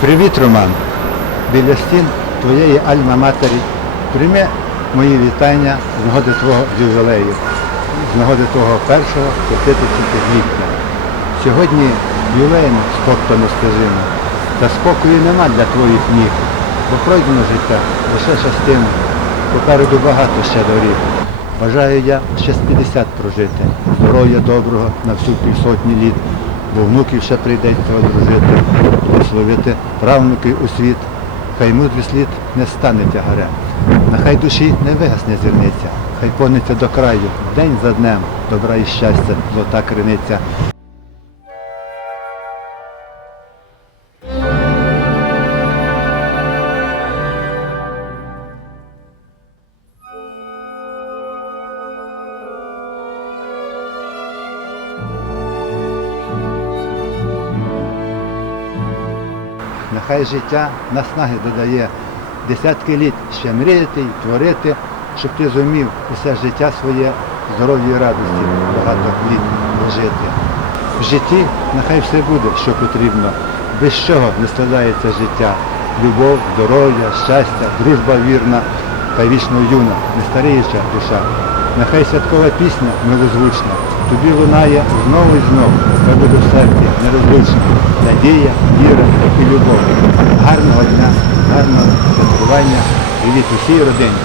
Привіт, Роман. Біля стін твоєї альма-матері прийми мої вітання з нагоди твого ювілею, з нагоди твого першого п'ятитисячоліття. Сьогодні ювілейно спокійно стежимо, та спокою нема для твоїх ніг, бо пройдено життя лише частина, попереду багато ще доріг. Бажаю я ще з 50 прожити, здоров'я доброго на всю півсотні літ, бо внуків ще прийдеться одружити, благословити правнуки у світ, хай мудрий слід не стане тягарем. Нехай душі не вигасне зірниця, хай пониться до краю, день за днем, добра і щастя, золота криниця. Нехай життя наснаги додає, десятки літ ще мріяти й творити, щоб ти зумів усе життя своє здоров'я і радості багато літ прожити. В житті нехай все буде, що потрібно, без чого не складається життя. Любов, здоров'я, щастя, дружба вірна та вічно юна, не старіюча душа. Нехай святкова пісня милозвучна, Тобі лунає знову і знову, хай буде в серці нерозлично. Надія, віра і любов. Гарного дня, гарного святкування. Від усієї родини.